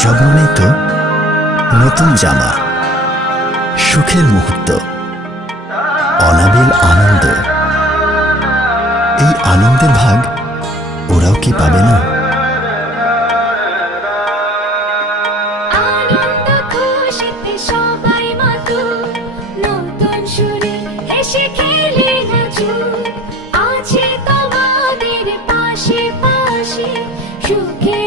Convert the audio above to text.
সব মনে তো নতুন জামা, সুখের মুহূর্ত, অনাবিল আনন্দ। এই আনন্দের ভাগ ওরাও কি পাবে না? আছে তোমাদের পাশে পাশে সুখে